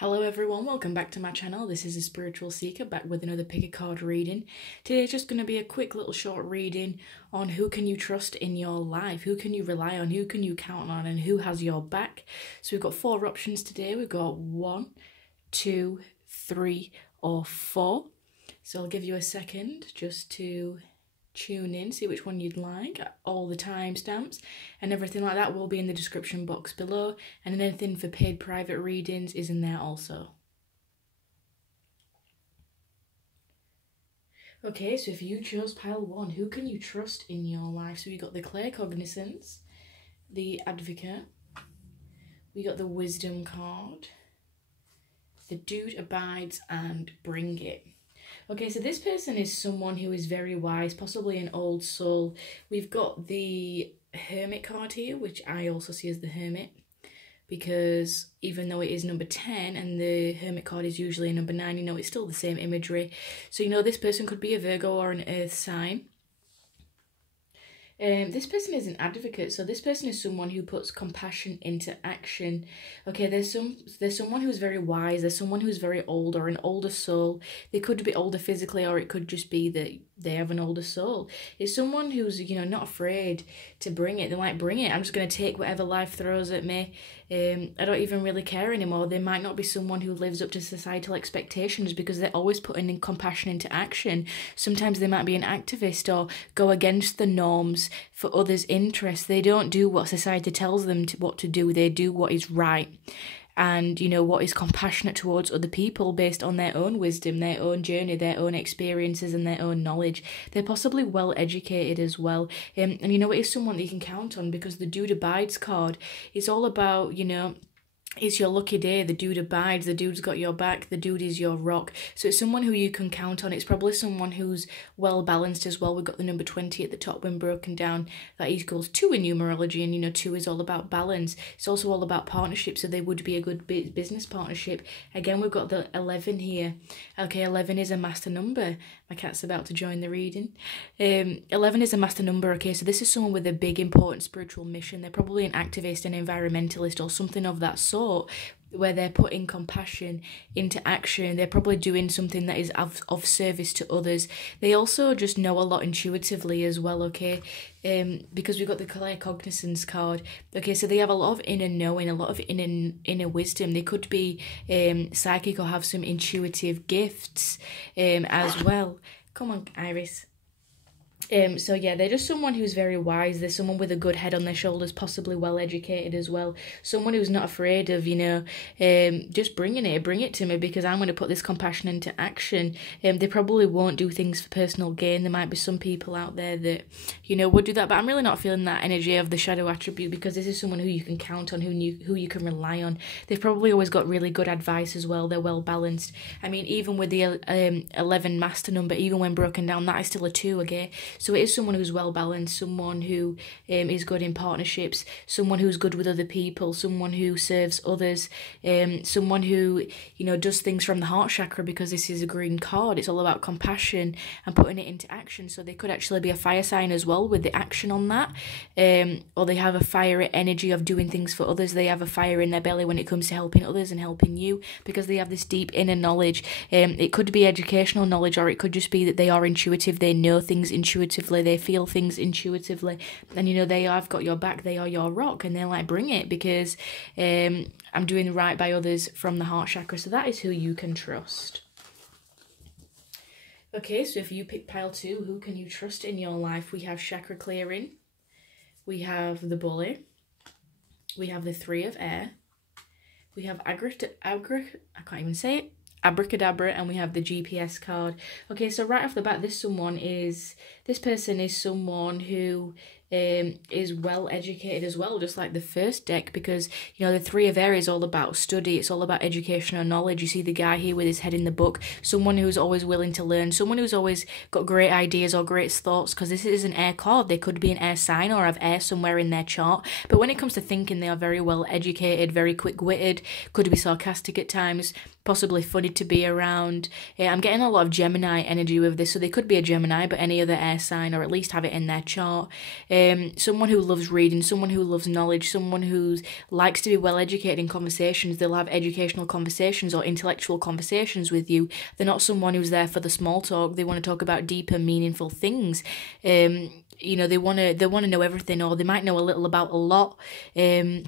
Hello everyone, welcome back to my channel. This is a Spiritual Seeker back with another pick a card reading. Today's just going to be a quick little short reading on who can you trust in your life, who can you rely on, who can you count on, and who has your back. So we've got 4 options today. We've got 1, 2, 3 or 4. So I'll give you a second just to tune in, see which one you'd like. All the timestamps and everything like that will be in the description box below, and anything for paid private readings is in there also. Okay, so if you chose pile 1, who can you trust in your life? So we got the claircognizance, the advocate, we got the wisdom card, the dude abides, and bring it. Okay, so this person is someone who is very wise, possibly an old soul. We've got the Hermit card here, which I also see as the Hermit, because even though it is number 10 and the Hermit card is usually number 9, you know, it's still the same imagery. So, you know, this person could be a Virgo or an Earth sign. This person is an advocate, so this person is someone who puts compassion into action. Okay, there's someone who's very wise, there's someone who's very old or an older soul. They could be older physically, or it could just be that they have an older soul. It's someone who's, you know, not afraid to bring it. They're like, bring it, I'm just going to take whatever life throws at me. I don't even really care anymore. They might not be someone who lives up to societal expectations because they're always putting in compassion into action. Sometimes they might be an activist or go against the norms for others' interests. They don't do what society tells them what to do. They do what is right. And, you know, what is compassionate towards other people based on their own wisdom, their own journey, their own experiences and their own knowledge. They're possibly well educated as well. And you know, it is someone that you can count on, because the Dude Abides card is all about, you know, it's your lucky day. The dude abides, the dude's got your back, the dude is your rock. So it's someone who you can count on. It's probably someone who's well balanced as well. We've got the number 20 at the top when broken down. That equals 2 in numerology, and you know, 2 is all about balance. It's also all about partnership, so they would be a good business partnership. Again, we've got the 11 here. Okay, 11 is a master number. My cat's about to join the reading. 11 is a master number. Okay, so this is someone with a big, important spiritual mission. They're probably an activist, an environmentalist, or something of that sort, where they're putting compassion into action. They're probably doing something that is of service to others. They also just know a lot intuitively as well, okay? Because we've got the claircognizance card. Okay, so they have a lot of inner knowing, a lot of inner wisdom. They could be psychic or have some intuitive gifts as well. Come on, Iris. So yeah, they're just someone who's very wise. They're someone with a good head on their shoulders, possibly well educated as well. Someone who's not afraid of, you know, just bring it to me, because I'm going to put this compassion into action. They probably won't do things for personal gain. There might be some people out there that, you know, would do that, but I'm really not feeling that energy of the shadow attribute, because this is someone who you can count on, who you can rely on. They've probably always got really good advice as well. They're well balanced. I mean, even with the 11 master number, even when broken down, that is still a 2, okay? So it is someone who's well balanced, someone who is good in partnerships, someone who's good with other people, someone who serves others, someone who, you know, does things from the heart chakra, because this is a green card. It's all about compassion and putting it into action. So they could actually be a fire sign as well with the action on that, or they have a fire energy of doing things for others. They have a fire in their belly when it comes to helping others and helping you, because they have this deep inner knowledge. It could be educational knowledge, or it could just be that they are intuitive. They know things intuitively. They feel things intuitively, and you know, they have got your back. They are your rock, and they're like, bring it, because I'm doing right by others from the heart chakra. So that is who you can trust. Okay, so if you pick pile 2, who can you trust in your life? We have chakra clearing, we have the bully, we have the 3 of air, we have I can't even say it, abracadabra, and we have the GPS card. Okay, so right off the bat, this person is someone who is well educated as well, just like the first deck, because, you know, the 3 of air is all about study. It's all about educational knowledge. You see the guy here with his head in the book, someone who's always willing to learn, someone who's always got great ideas or great thoughts, because this is an air card. They could be an air sign or have air somewhere in their chart, but when it comes to thinking, they are very well educated, very quick-witted, could be sarcastic at times, possibly funny to be around. I'm getting a lot of Gemini energy with this, so they could be a Gemini, but any other air sign, or at least have it in their chart. Someone who loves reading, someone who loves knowledge, someone who likes to be well educated in conversations. They'll have educational conversations or intellectual conversations with you. They're not someone who's there for the small talk. They want to talk about deeper, meaningful things. You know, they want to know everything, or they might know a little about a lot. They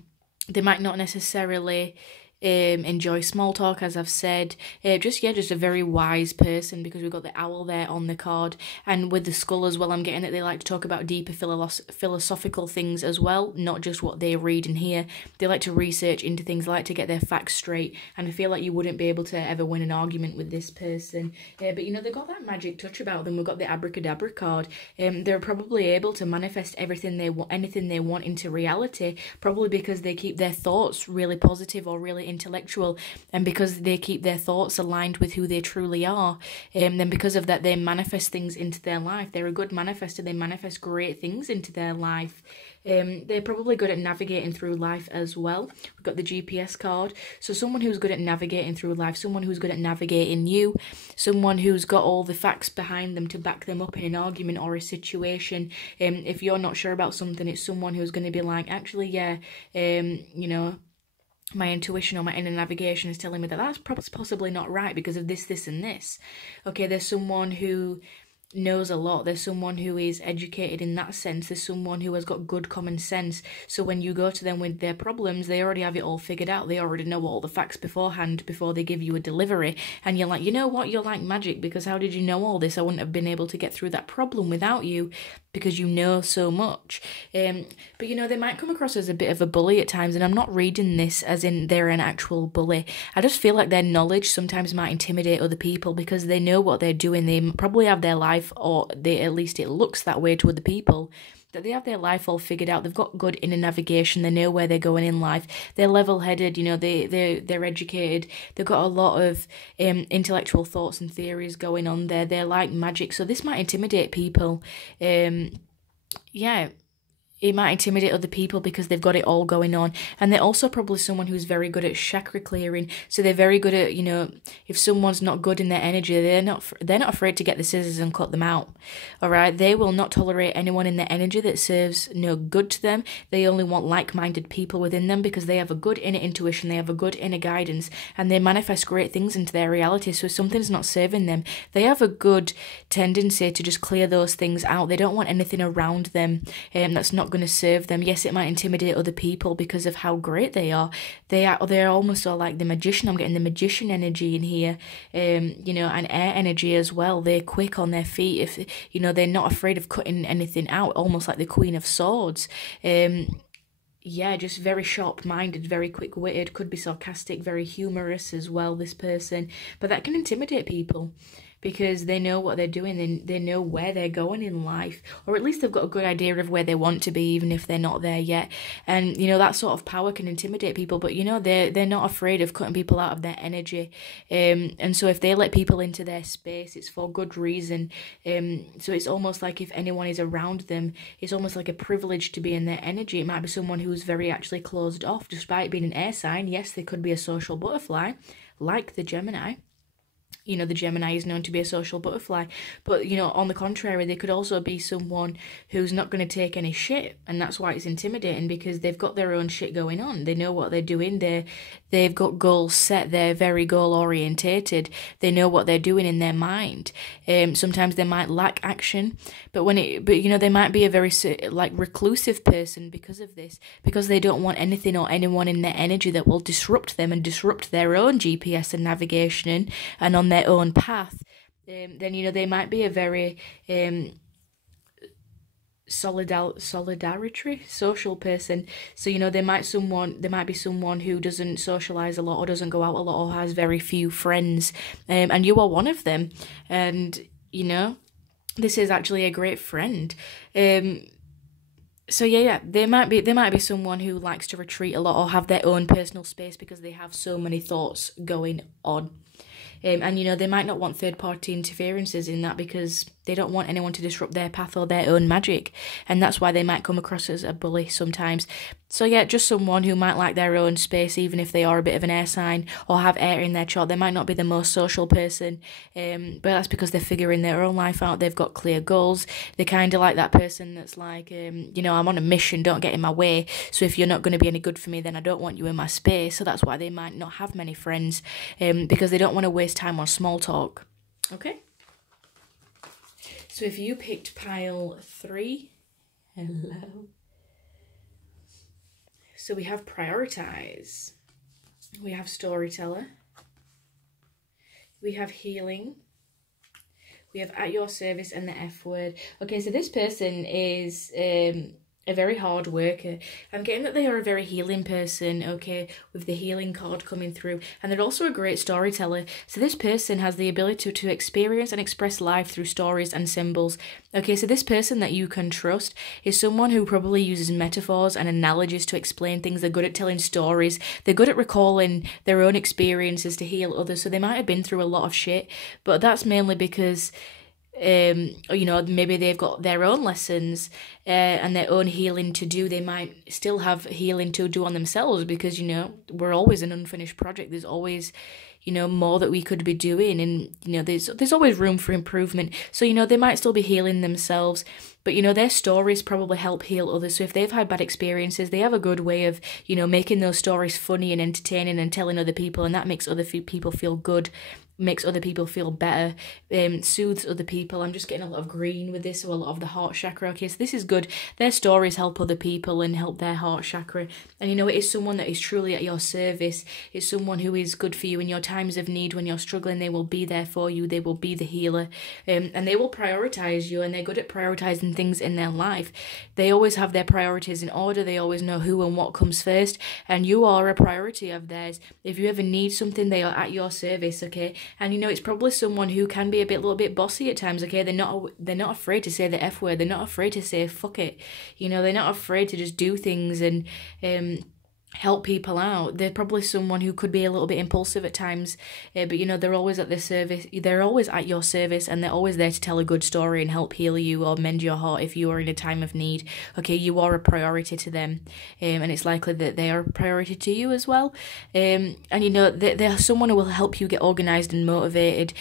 might not necessarily enjoy small talk, as I've said. Just a very wise person, because we've got the owl there on the card, and with the skull as well, I'm getting that they like to talk about deeper philosophical things as well, not just what they read and hear. They like to research into things, like to get their facts straight, and I feel like you wouldn't be able to ever win an argument with this person. But you know, they've got that magic touch about them. We've got the abracadabra card. They're probably able to manifest anything they want into reality, probably because they keep their thoughts really positive or really intellectual, and because they keep their thoughts aligned with who they truly are, then because of that, they manifest things into their life. They're a good manifestor. They manifest great things into their life. They're probably good at navigating through life as well. We've got the GPS card. So someone who's good at navigating through life, someone who's good at navigating you, someone who's got all the facts behind them to back them up in an argument or a situation. If you're not sure about something, it's someone who's going to be like, actually, yeah, you know, my intuition or my inner navigation is telling me that that's possibly not right because of this, this, and this. Okay, there's someone who knows a lot. There's someone who is educated in that sense. There's someone who has got good common sense. So when you go to them with their problems, they already have it all figured out. They already know all the facts beforehand before they give you a delivery. And you're like, you know what? You're like magic, because how did you know all this? I wouldn't have been able to get through that problem without you, because you know so much. But you know, they might come across as a bit of a bully at times, and I'm not reading this as in they're an actual bully. I just feel like their knowledge sometimes might intimidate other people, because they know what they're doing. They probably have their life, or at least it looks that way to other people, that they have their life all figured out. They've got good inner navigation. They know where they're going in life. They're level-headed. You know, they're educated. They've got a lot of intellectual thoughts and theories going on there. They're like magic. So this might intimidate people. Yeah. It might intimidate other people because they've got it all going on. And they're also probably someone who's very good at chakra clearing. So they're very good at, you know, if someone's not good in their energy, they're not afraid to get the scissors and cut them out. All right. They will not tolerate anyone in their energy that serves no good to them. They only want like-minded people within them, because they have a good inner intuition. They have a good inner guidance, and they manifest great things into their reality. So if something's not serving them, they have a good tendency to just clear those things out. They don't want anything around them that's not going to serve them. Yes, it might intimidate other people because of how great they are. They're almost all like the magician. I'm getting the magician energy in here, you know, and air energy as well. They're quick on their feet. If you know, they're not afraid of cutting anything out, almost like the Queen of Swords. Yeah, just very sharp-minded, very quick-witted, could be sarcastic, very humorous as well, this person. But that can intimidate people, because they know what they're doing. They know where they're going in life, or at least they've got a good idea of where they want to be, even if they're not there yet. And you know, that sort of power can intimidate people, but you know, they're not afraid of cutting people out of their energy. And so if they let people into their space, it's for good reason. So it's almost like if anyone is around them, it's almost like a privilege to be in their energy. It might be someone who's very actually closed off, despite being an air sign. Yes, they could be a social butterfly, like the Gemini. You know, the Gemini is known to be a social butterfly. But, you know, on the contrary, they could also be someone who's not going to take any shit. And that's why it's intimidating, because they've got their own shit going on. They know what they're doing. They've got goals set. They're very goal-orientated. They know what they're doing in their mind. Sometimes they might lack action. But you know, they might be a very, like, reclusive person because of this. Because they don't want anything or anyone in their energy that will disrupt them and disrupt their own GPS and navigation and on their own path. Then, you know, they might be a very solidarity, social person. So, you know, there might be someone who doesn't socialize a lot, or doesn't go out a lot, or has very few friends, and you are one of them. And you know, this is actually a great friend. So yeah, there might be someone who likes to retreat a lot, or have their own personal space, because they have so many thoughts going on. And, you know, they might not want third-party interferences in that, because They don't want anyone to disrupt their path or their own magic. And that's why they might come across as a bully sometimes. So yeah, just someone who might like their own space, even if they are a bit of an air sign or have air in their chart. They might not be the most social person, but that's because they're figuring their own life out. They've got clear goals. They're kind of like that person that's like, I'm on a mission, don't get in my way. So if you're not going to be any good for me, then I don't want you in my space. So that's why they might not have many friends, because they don't want to waste time on small talk. Okay? So if you picked pile 3, hello. So we have prioritize, we have storyteller, we have healing, we have at your service, and the F word. Okay, so this person is a very hard worker. I'm getting that they are a very healing person, okay, with the healing card coming through. And they're also a great storyteller. So this person has the ability to experience and express life through stories and symbols. Okay, so this person that you can trust is someone who probably uses metaphors and analogies to explain things. They're good at telling stories. They're good at recalling their own experiences to heal others. So they might have been through a lot of shit, but that's mainly because maybe they've got their own lessons and their own healing to do. They might still have healing to do on themselves because, we're always an unfinished project. There's always, more that we could be doing, and, there's always room for improvement. So, they might still be healing themselves, but, their stories probably help heal others. So if they've had bad experiences, they have a good way of, making those stories funny and entertaining and telling other people, and that makes other people feel good, makes other people feel better, soothes other people. I'm just getting a lot of green with this, so a lot of the heart chakra. Okay, so this is good. Their stories help other people and help their heart chakra. And it is someone that is truly at your service. It's someone who is good for you in your times of need. When you're struggling, they will be there for you. They will be the healer, and they will prioritize you, and they're good at prioritizing things in their life. They always have their priorities in order. They always know who and what comes first, and you are a priority of theirs. If you ever need something, they are at your service, okay? And it's probably someone who can be a little bit bossy at times, okay? They're not afraid to say the F word. They're not afraid to say fuck it. They're not afraid to just do things and help people out. They're probably someone who could be a little bit impulsive at times, but they're always at their service. They're always at your service, and they're always there to tell a good story and help heal you or mend your heart if you are in a time of need. Okay, you are a priority to them, and it's likely that they are a priority to you as well. And they're someone who will help you get organized and motivated.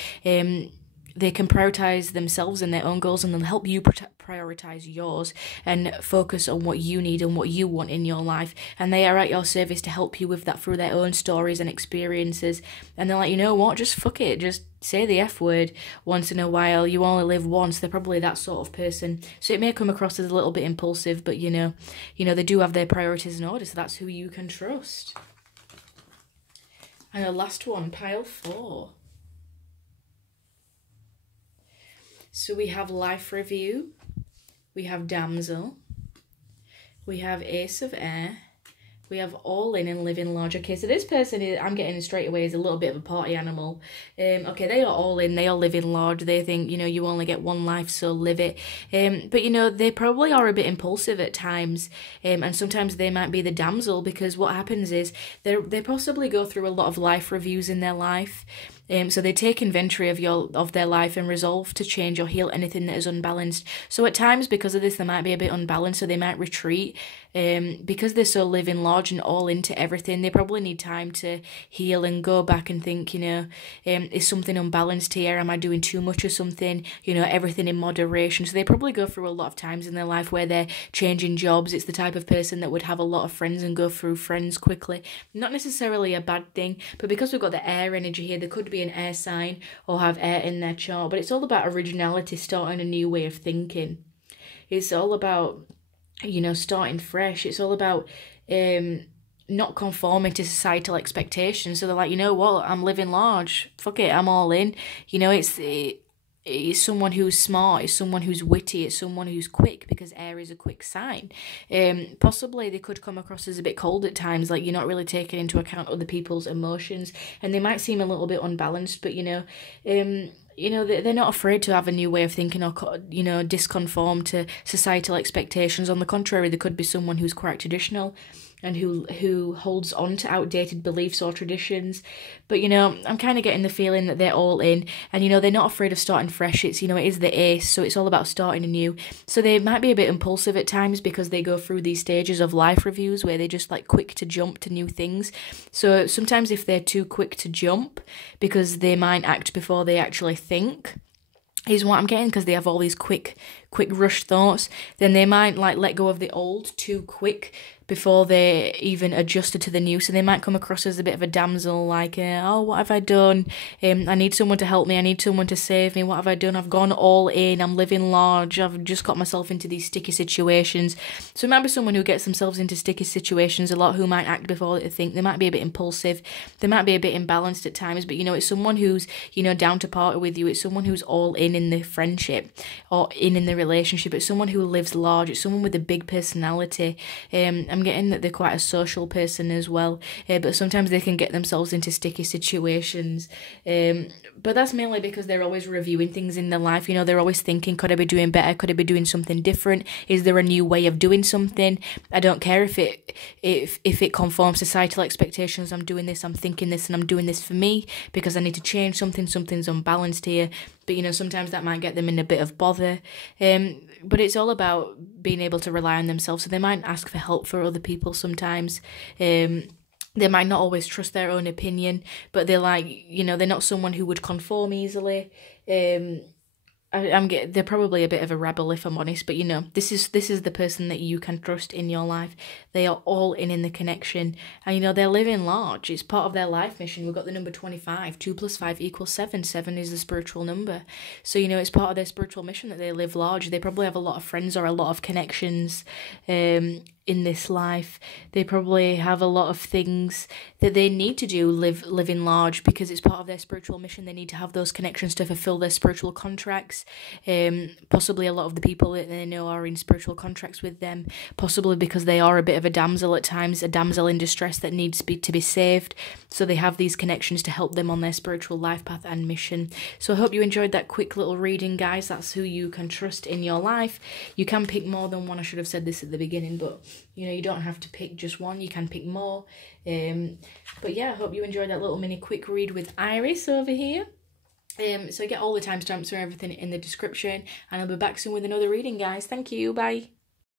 They can prioritize themselves and their own goals, and they'll help you prioritize yours and focus on what you need and what you want in your life. And they are at your service to help you with that through their own stories and experiences. And they're like, you know what, just fuck it, just say the F word once in a while. You only live once. They're probably that sort of person. So it may come across as a little bit impulsive, but they do have their priorities in order. So that's who you can trust. And the last one, pile 4. So we have life review, we have damsel, we have ace of air, we have all in and living large. Okay, so this person I'm getting straight away is a little bit of a party animal. Okay, they are all in, they are living large. They think, you only get one life, so live it. But they probably are a bit impulsive at times, and sometimes they might be the damsel, because what happens is they possibly go through a lot of life reviews in their life. So they take inventory of their life and resolve to change or heal anything that is unbalanced. So at times, because of this, they might be a bit unbalanced, so they might retreat. Because they're so living large and all into everything, they probably need time to heal and go back and think, is something unbalanced here? Am I doing too much of something? Everything in moderation. So they probably go through a lot of times in their life where they're changing jobs. It's the type of person that would have a lot of friends and go through friends quickly. Not necessarily a bad thing, but because we've got the air energy here, there could be an air sign or have air in their chart. But it's all about originality, starting a new way of thinking. It's all about starting fresh. It's all about not conforming to societal expectations. So they're like, what, I'm living large, fuck it, I'm all in. It's someone who's smart, it's someone who's witty, it's someone who's quick, because air is a quick sign. Possibly they could come across as a bit cold at times, like you're not really taking into account other people's emotions, and they might seem a little bit unbalanced, but they're not afraid to have a new way of thinking or, disconform to societal expectations. On the contrary, they could be someone who's quite traditional. and who holds on to outdated beliefs or traditions. But, you know, I'm kind of getting the feeling that they're all in, and, you know, they're not afraid of starting fresh. It's, you know, it is the ace, so it's all about starting anew. So they might be a bit impulsive at times because they go through these stages of life reviews where they're just like quick to jump to new things. So sometimes if they're too quick to jump, because they might act before they actually think, is what I'm getting, because they have all these quick rush thoughts, then they might like let go of the old too quick before they even adjusted to the new. So they might come across as a bit of a damsel, like, oh, what have I done? I need someone to help me. I need someone to save me. What have I done? I've gone all in. I'm living large. I've just got myself into these sticky situations. So it might be someone who gets themselves into sticky situations a lot, who might act before they think. They might be a bit impulsive. They might be a bit imbalanced at times. But, you know, it's someone who's, you know, down to party with you. It's someone who's all in the friendship or in the relationship. It's someone who lives large. It's someone with a big personality. I'm getting that they're quite a social person as well, but sometimes they can get themselves into sticky situations, but that's mainly because they're always reviewing things in their life. You know, they're always thinking, could I be doing better? Could I be doing something different? Is there a new way of doing something? I don't care if it conforms to societal expectations. I'm doing this, I'm thinking this, and I'm doing this for me because I need to change something. Something's unbalanced here. But, you know, sometimes that might get them in a bit of bother. But it's all about being able to rely on themselves. So they might ask for help for other people sometimes. They might not always trust their own opinion, but they're like, you know, they're not someone who would conform easily. They're probably a bit of a rebel, if I'm honest, but, you know, this is the person that you can trust in your life. They are all in the connection, and, you know, they're living large. It's part of their life mission. We've got the number 25. 2 + 5 = 7. 7 is the spiritual number. So, you know, it's part of their spiritual mission that they live large. They probably have a lot of friends or a lot of connections in this life. They probably have a lot of things that they need to do, living large, because it's part of their spiritual mission. They need to have those connections to fulfill their spiritual contracts. Possibly a lot of the people that they know are in spiritual contracts with them, possibly because they are a bit of a damsel at times, a damsel in distress that needs to be saved. So they have these connections to help them on their spiritual life path and mission. So I hope you enjoyed that quick little reading, guys. That's who you can trust in your life. You can pick more than one. I should have said this at the beginning, but, you know, you don't have to pick just one. You can pick more. But yeah, I hope you enjoyed that little mini quick read with Iris over here. So get all the timestamps for everything in the description, and I'll be back soon with another reading, guys. Thank you. Bye.